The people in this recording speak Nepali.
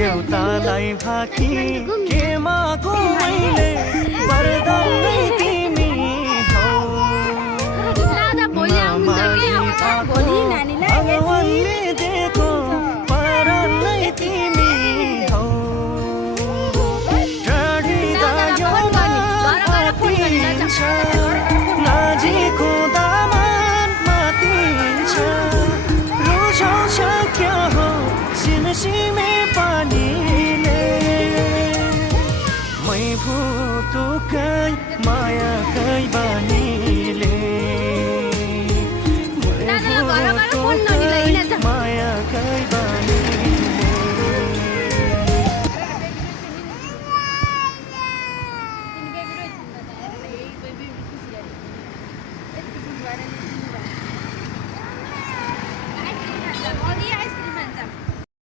देउतालाई फाकी के मागो मैले वरदान नै तिमी हौ भगवानले दिएको वरदान नै तिमी हौ टाढिँदा यो मातिन्छ नजिकको दामान मातिन्छ रुझाउँछ क्या हो सिमसिमे पानीले मै भुतुकै मायाकै बानी